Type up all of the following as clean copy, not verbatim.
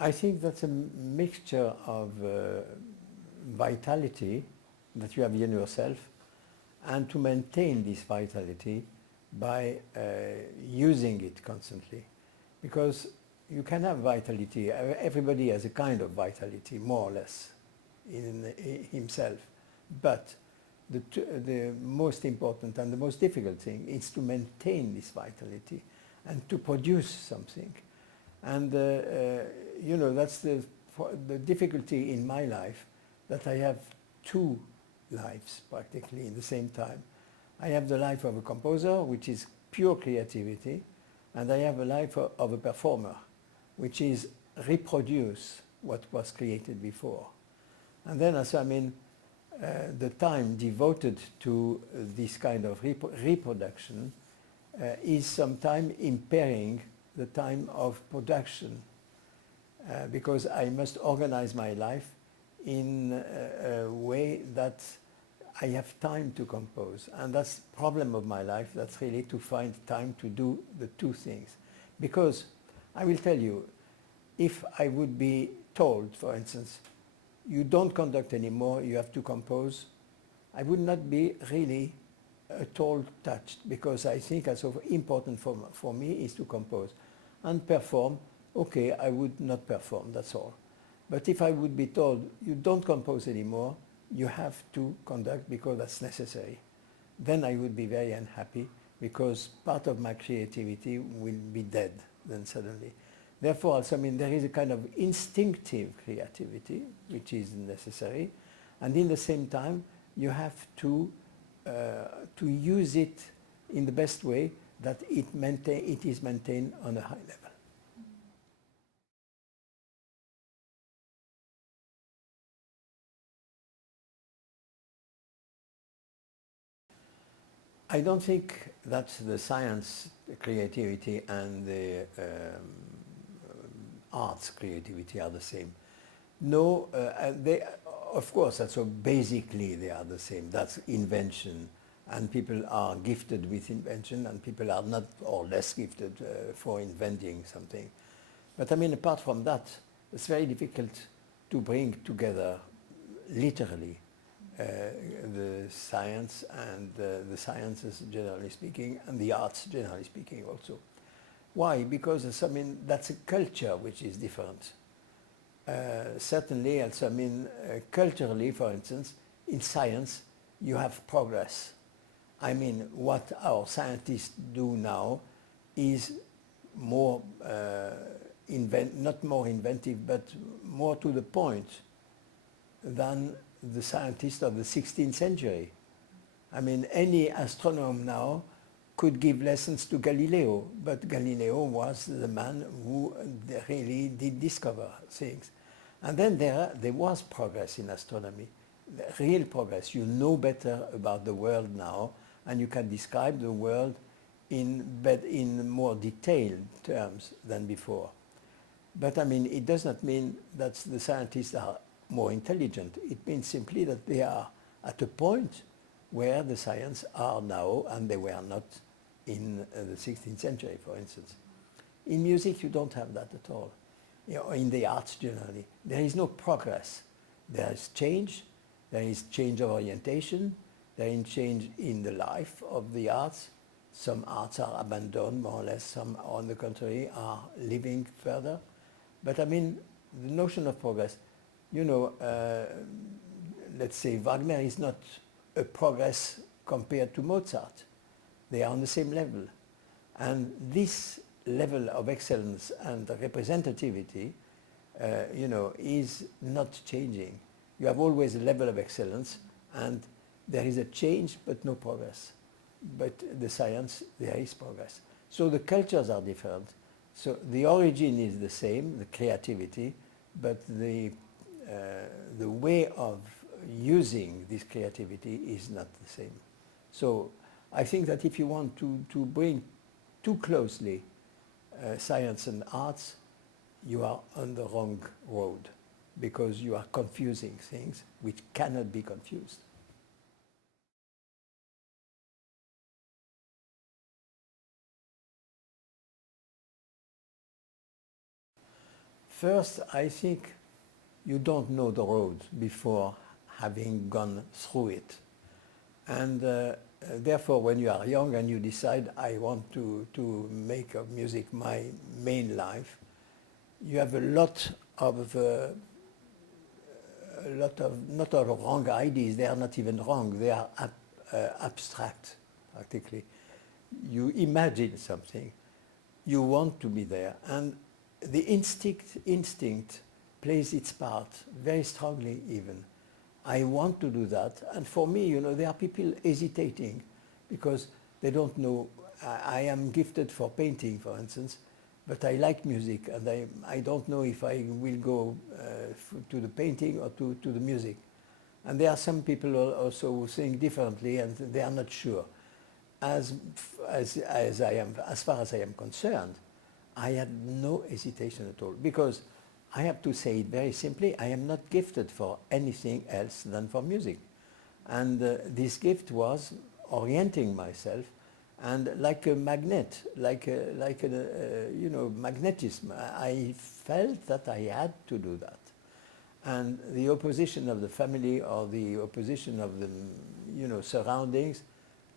I think that's a mixture of vitality that you have in yourself, and to maintain this vitality by using it constantly. Because you can have vitality, everybody has a kind of vitality, more or less, in himself. But the most important and the most difficult thing is to maintain this vitality and to produce something. And you know, that's the difficulty in my life, that I have two lives practically in the same time. I have the life of a composer, which is pure creativity, and I have a life of a performer, which is reproduce what was created before. And then, as I mean, the time devoted to this kind of reproduction is sometimes impairing the time of production, because I must organize my life in a way that I have time to compose. And that's the problem of my life, that's really to find time to do the two things. Because I will tell you, if I would be told, for instance, you don't conduct anymore, you have to compose, I would not be really at all touched, because I think that's so important for me is to compose. And perform, okay, I would not perform, that's all. But if I would be told, you don't compose anymore, you have to conduct because that's necessary, then I would be very unhappy, because part of my creativity will be dead then suddenly. Therefore, also, I mean, there is a kind of instinctive creativity which is necessary, and in the same time, you have to use it in the best way that it is maintained on a high level. I don't think that the science creativity and the arts creativity are the same. No, they, of course, so basically they are the same. That's invention, and people are gifted with invention, and people are not or less gifted for inventing something. But I mean, apart from that, it's very difficult to bring together, literally, the science and the sciences generally speaking, and the arts generally speaking also. Why? Because I mean, that's a culture which is different. Certainly, also, I mean, culturally, for instance, in science, you have progress. I mean, what our scientists do now is more, not more inventive, but more to the point than the scientists of the 16th century. I mean, any astronomer now could give lessons to Galileo, but Galileo was the man who really did discover things. And then there was progress in astronomy, real progress. You know better about the world now, and you can describe the world in more detailed terms than before. But I mean, it does not mean that the scientists are more intelligent. It means simply that they are at a point where the science are now, and they were not in the 16th century, for instance. In music, you don't have that at all. You know, in the arts generally, there is no progress. There is change of orientation, there is change in the life of the arts. Some arts are abandoned, more or less, some, on the contrary, are living further. But I mean, the notion of progress, you know, let's say Wagner is not a progress compared to Mozart. They are on the same level. And this level of excellence and representativity, you know, is not changing. You have always a level of excellence, and there is a change, but no progress. But the science, there is progress. So the cultures are different. So the origin is the same, the creativity, but the way of using this creativity is not the same. So I think that if you want to bring too closely science and arts, you are on the wrong road, because you are confusing things which cannot be confused. First, I think you don't know the road before having gone through it. And therefore, when you are young and you decide, I want to make music my main life, you have a lot of not all wrong ideas. They are not even wrong. They are abstract, practically. You imagine something. You want to be there. And the instinct plays its part very strongly even. I want to do that. And for me, you know, there are people hesitating because they don't know. I am gifted for painting, for instance, but I like music, and I don't know if I will go to the painting or to the music. And there are some people also who think differently, and they are not sure. As far as I am concerned, I had no hesitation at all, because I have to say it very simply, I am not gifted for anything else than for music. And this gift was orienting myself, and like a magnet, like a you know, magnetism. I felt that I had to do that. And the opposition of the family or the opposition of the, you know, surroundings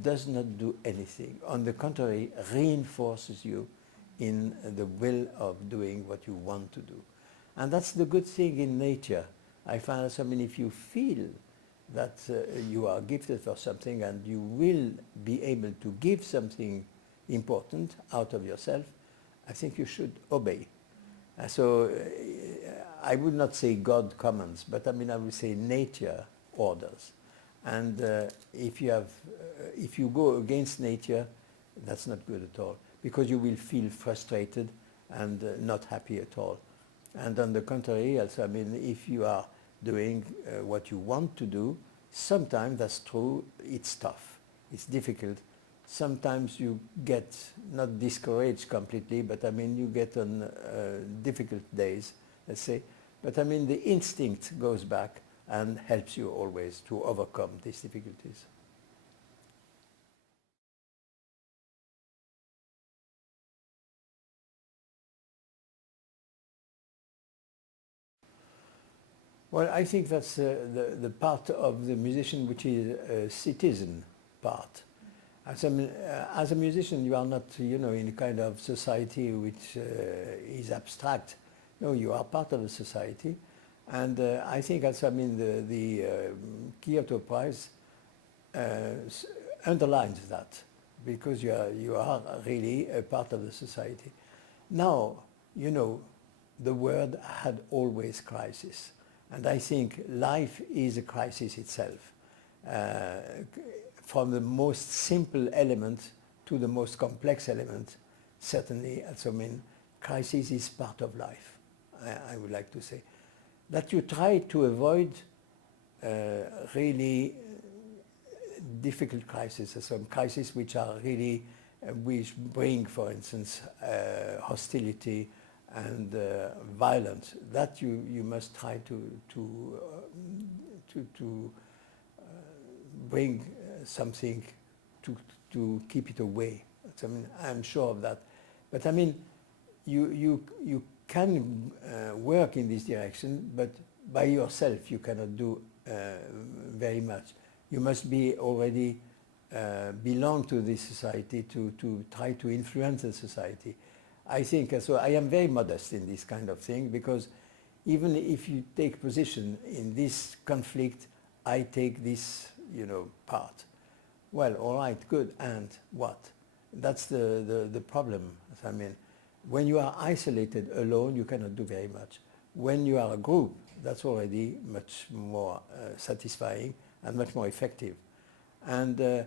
does not do anything. On the contrary, reinforces you in the will of doing what you want to do. And that's the good thing in nature. I find that, I mean, if you feel that you are gifted for something and you will be able to give something important out of yourself, I think you should obey. So I would not say God commands, but I mean, I would say nature orders. And if you go against nature, that's not good at all, because you will feel frustrated and not happy at all. And on the contrary, also, I mean, if you are doing what you want to do, sometimes that's true, it's tough, it's difficult. Sometimes you get not discouraged completely, but I mean, you get on difficult days, let's say. But I mean, the instinct goes back and helps you always to overcome these difficulties. Well, I think that's the part of the musician which is a citizen part. As a musician, you are not, you know, in a kind of society which is abstract. No, you are part of a society. And I think also, I mean, the KYOTO Prize underlines that, because you are really a part of the society. Now, you know, the world had always crisis. And I think life is a crisis itself. From the most simple element to the most complex element, certainly, also, I mean, crisis is part of life, I would like to say. That you try to avoid really difficult crises, some crises which are really, which bring, for instance, hostility and violence. That you must try to bring something to keep it away. I mean, I'm sure of that. But I mean, you can work in this direction, but by yourself you cannot do very much. You must be already belong to this society to try to influence the society. I think, so I am very modest in this kind of thing, because even if you take position in this conflict, I take this, you know, part. Well, all right, good, and what? That's the problem. I mean, when you are isolated alone, you cannot do very much. When you are a group, that's already much more satisfying and much more effective. And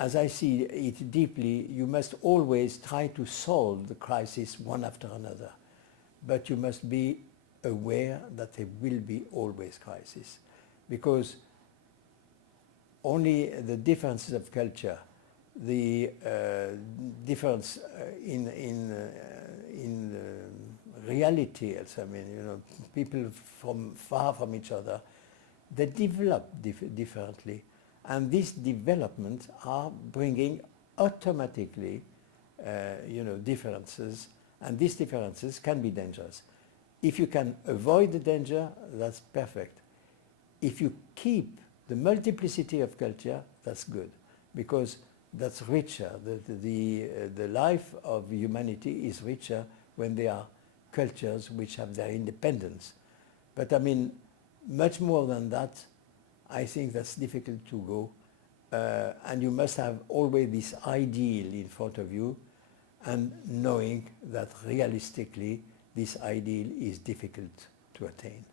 as I see it deeply, you must always try to solve the crisis one after another. But you must be aware that there will be always crisis, because only the differences of culture, the difference in reality, I mean, you know, people from far from each other, they develop differently. And these developments are bringing automatically, you know, differences, and these differences can be dangerous. If you can avoid the danger, that's perfect. If you keep the multiplicity of culture, that's good, because that's richer. The life of humanity is richer when there are cultures which have their independence. But I mean, much more than that, I think that's difficult to go. And you must have always this ideal in front of you, and knowing that realistically this ideal is difficult to attain.